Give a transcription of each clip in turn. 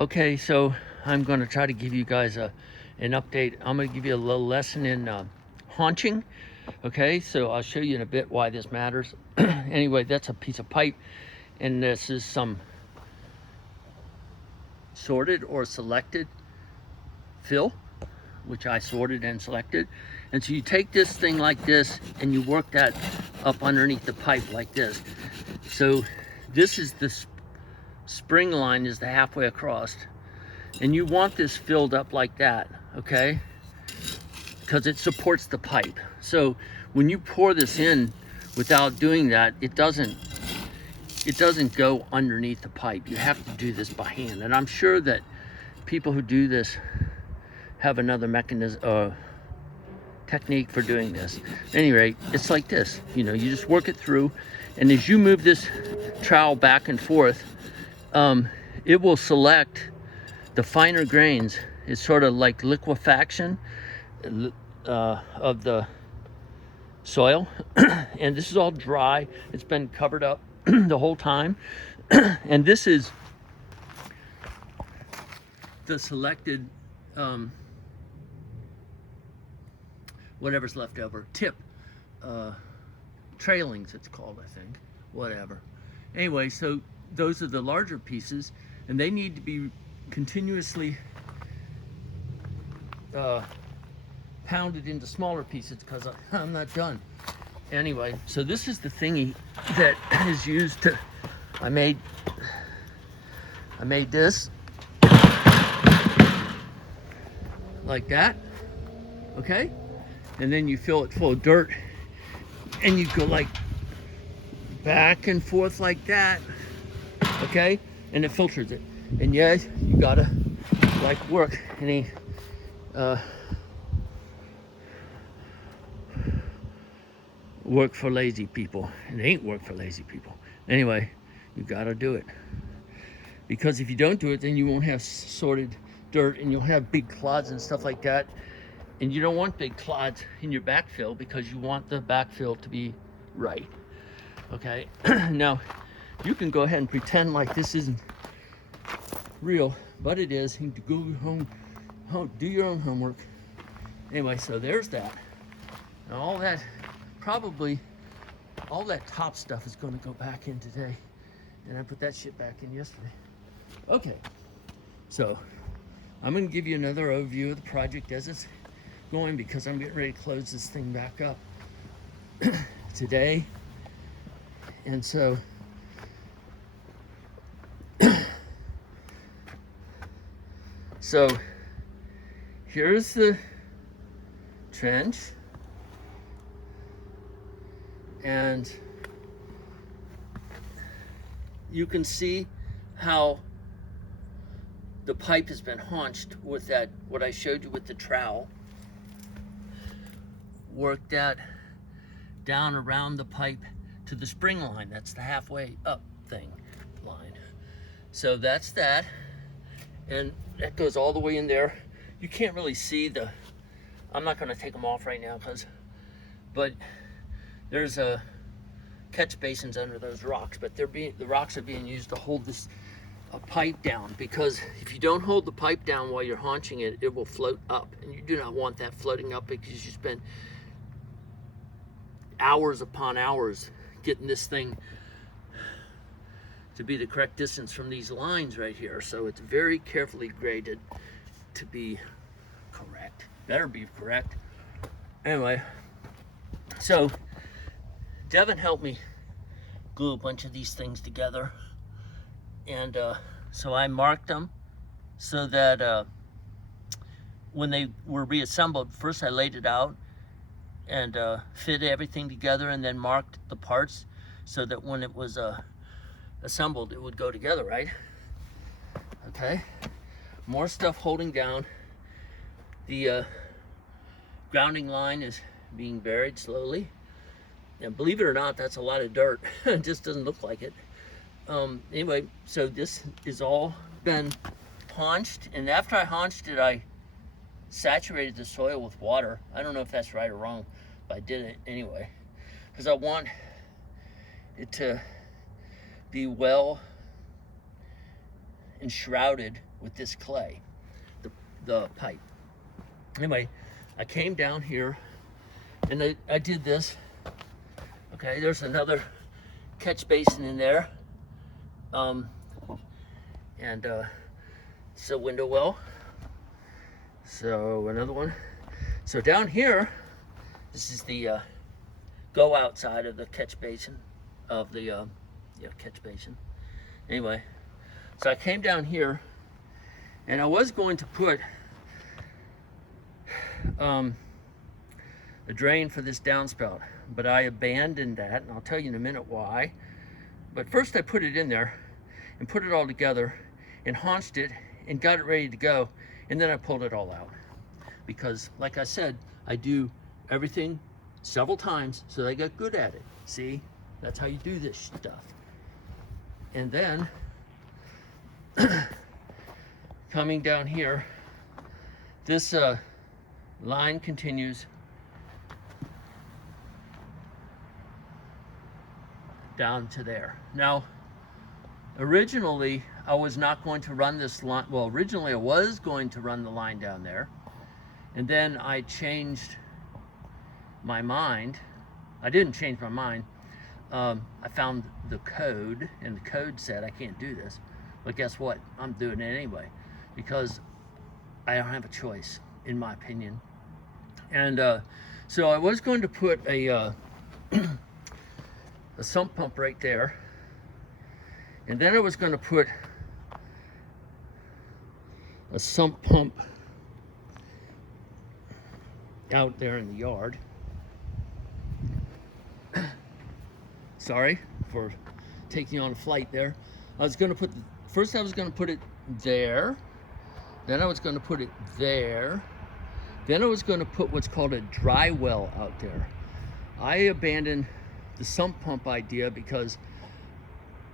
Okay, so I'm going to try to give you guys an update. I'm going to give you a little lesson in haunching. Okay, so I'll show you in a bit why this matters. Anyway, that's a piece of pipe, and this is some sorted or selected fill, which I sorted and selected. And so you take this thing like this and you work that up underneath the pipe like this. So this is the spring line is the halfway across, and you want this filled up like that, okay, because it supports the pipe. So when you pour this in without doing that, it doesn't go underneath the pipe. You have to do this by hand, and I'm sure that people who do this have another mechanism technique for doing this. At any rate, it's like this, you know, you just work it through, and as you move this trowel back and forth, it will select the finer grains. It's sort of like liquefaction of the soil. And this is all dry. It's been covered up the whole time. And this is the selected whatever's left over, tip, trailings it's called, I think, whatever. Anyway, so those are the larger pieces, and they need to be continuously pounded into smaller pieces because I'm not done. Anyway, so this is the thingy that is used to, I made this like that, okay? And then you fill it full of dirt, and you go like back and forth like that, okay? And it filters it. And yeah, you gotta like work any work for lazy people. It ain't work for lazy people. Anyway, you gotta do it, because if you don't do it, then you won't have sorted dirt, and you'll have big clods and stuff like that. And you don't want big clods in your backfill, because you want the backfill to be right, okay? Now, you can go ahead and pretend like this isn't real, but it is. You can go home, do your own homework. Anyway, so there's that. And all that, probably all that top stuff is going to go back in today. And I put that shit back in yesterday. Okay, so I'm going to give you another overview of the project as it's going, because I'm getting ready to close this thing back up today. And so here's the trench, and you can see how the pipe has been haunched with that, what I showed you with the trowel. Work that down around the pipe to the spring line. That's the halfway up thing line. So that's that, and that goes all the way in there. You can't really see the, I'm not going to take them off right now, but there's a catch basins under those rocks, but the rocks are being used to hold this pipe down, because if you don't hold the pipe down while you're haunching it, it will float up, and you do not want that floating up, because you spend hours upon hours getting this thing to be the correct distance from these lines right here. So it's very carefully graded to be correct. Better be correct. Anyway, so Devin helped me glue a bunch of these things together, and so I marked them so that when they were reassembled, first I laid it out and fit everything together, and then marked the parts so that when it was assembled, it would go together, right? Okay, more stuff holding down. The grounding line is being buried slowly, and believe it or not, that's a lot of dirt. It just doesn't look like it. Anyway, so this is all been haunched, and after I haunched it, I saturated the soil with water. I don't know if that's right or wrong, but I did it anyway, because I want it to be well enshrouded with this clay, the pipe. Anyway, I came down here and I did this. Okay, there's another catch basin in there. It's a window well. So another one. So down here, this is the go outside of the catch basin of the catch basin. Anyway, so I came down here and I was going to put a drain for this downspout, but I abandoned that, and I'll tell you in a minute why. But first I put it in there and put it all together and haunched it and got it ready to go, and then I pulled it all out. Because like I said, I do everything several times so that I get good at it. See, that's how you do this stuff. And then coming down here, this line continues down to there. Now, originally I was not going to run this line. Well, originally I was going to run the line down there, and then I changed my mind. I didn't change my mind. I found the code, and the code said I can't do this. But guess what? I'm doing it anyway because I don't have a choice, in my opinion. And so I was going to put a sump pump right there, and then I was going to put a sump pump out there in the yard. Sorry for taking on a flight there. I was going to put first I was going to put it there, then I was going to put it there, then I was going to put what's called a dry well out there. I abandoned the sump pump idea because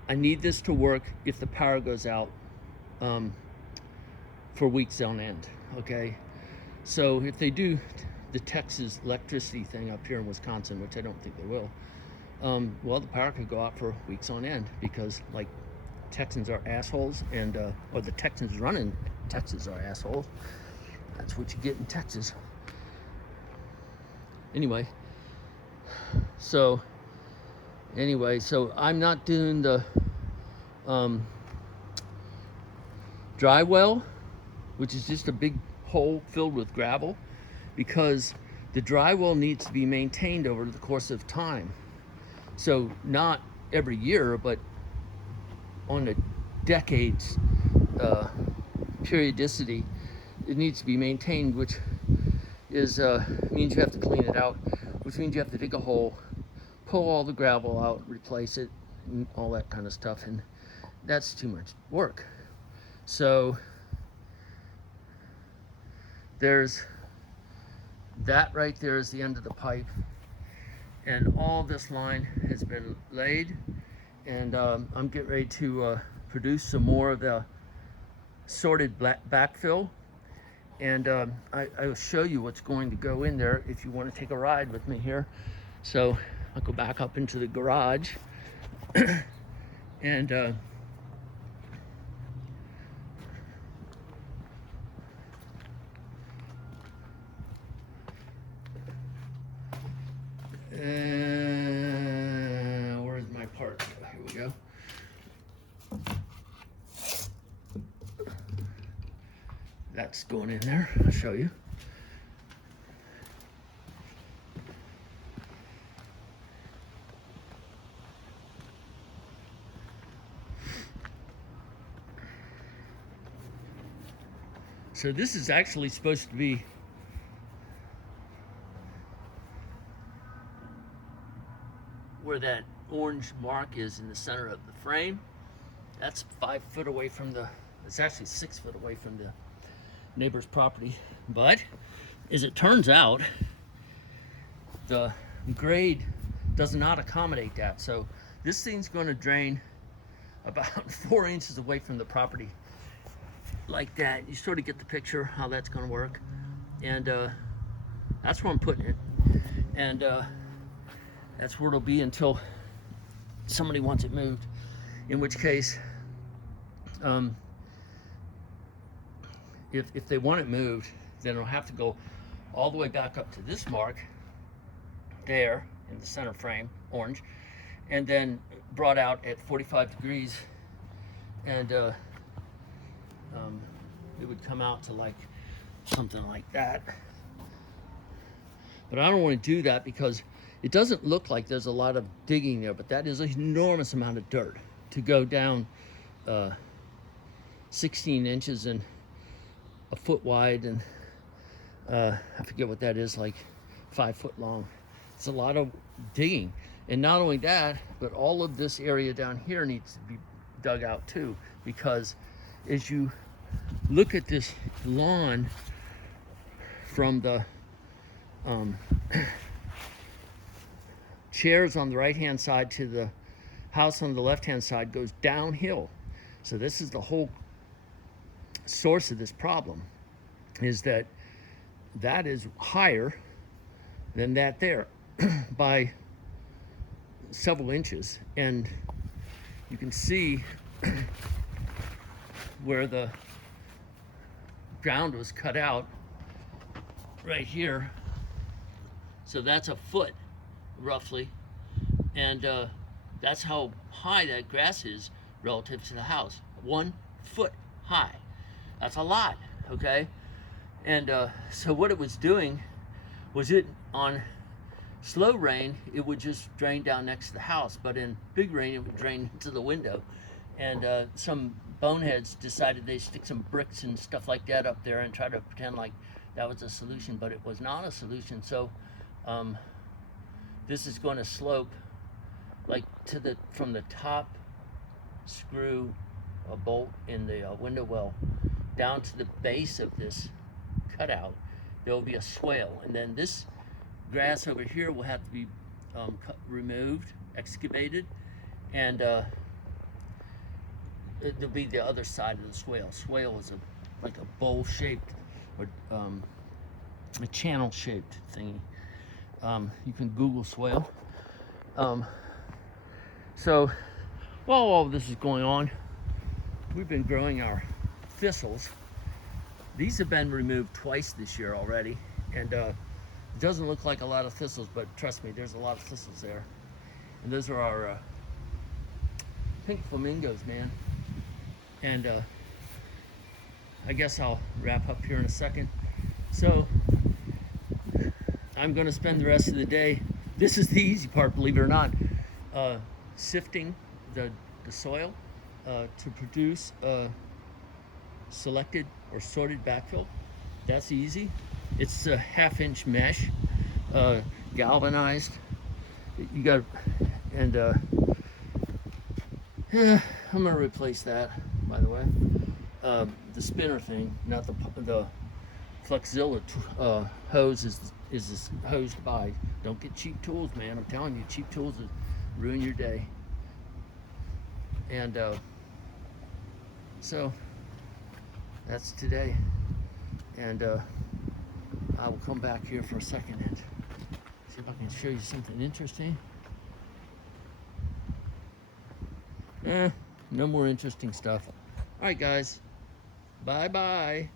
I need this to work if the power goes out for weeks on end. Okay, so if they do the Texas electricity thing up here in Wisconsin, which I don't think they will, well, the power could go out for weeks on end because, like, Texans are assholes, and or the Texans running Texas are assholes. That's what you get in Texas. Anyway, so I'm not doing the dry well, which is just a big hole filled with gravel, because the dry well needs to be maintained over the course of time. So not every year, but on a decade's periodicity, it needs to be maintained, which is means you have to clean it out, which means you have to dig a hole, pull all the gravel out, replace it, and all that kind of stuff, and that's too much work. So there's that right there is the end of the pipe, and all this line has been laid, and I'm getting ready to produce some more of the sorted backfill, and I will show you what's going to go in there if you want to take a ride with me here. So I'll go back up into the garage and where's my part? Here we go. That's going in there. I'll show you. So this is actually supposed to be where that orange mark is in the center of the frame. That's 5 foot away from it's actually 6 foot away from the neighbor's property. But as it turns out, the grade does not accommodate that. So this thing's going to drain about 4 inches away from the property, like that. You sort of get the picture how that's going to work, and that's where I'm putting it, and that's where it'll be until somebody wants it moved, in which case if they want it moved, then it'll have to go all the way back up to this mark there in the center frame, orange, and then brought out at 45 degrees, and it would come out to like something like that. But I don't want to do that because it doesn't look like there's a lot of digging there, but that is an enormous amount of dirt to go down 16 inches and a foot wide, and I forget what that is, like 5 foot long. It's a lot of digging. And not only that, but all of this area down here needs to be dug out too, because as you look at this lawn from the chairs on the right hand side to the house on the left hand side goes downhill. So this is the whole source of this problem, is that that is higher than that there by several inches, and you can see where the ground was cut out right here. So that's a foot roughly, and that's how high that grass is relative to the house. 1 foot high. That's a lot, okay? And so what it was doing was, it on slow rain it would just drain down next to the house, but in big rain it would drain into the window. And some boneheads decided they stick some bricks and stuff like that up there and try to pretend like that was a solution, but it was not a solution. So this is going to slope like to the, from the top screw a bolt in the window well down to the base of this cutout. There will be a swale, and then this grass over here will have to be removed, excavated, and it'll be the other side of the swale. Swale is like a bowl-shaped or a channel-shaped thingy. You can Google swale. So while all of this is going on, we've been growing our thistles. These have been removed twice this year already, and it doesn't look like a lot of thistles, but trust me, there's a lot of thistles there. And those are our pink flamingos, man. And I guess I'll wrap up here in a second. So I'm going to spend the rest of the day, this is the easy part, believe it or not, sifting the soil to produce selected or sorted backfill. That's easy. It's a 1/2 inch mesh, galvanized. You got, and yeah, I'm gonna replace that, by the way. The spinner thing, not the Flexzilla hose is hosed by. Don't get cheap tools, man. I'm telling you, cheap tools will ruin your day. And so that's today, and I will come back here for a second and see if I can show you something interesting. No more interesting stuff. All right, guys. Bye-bye.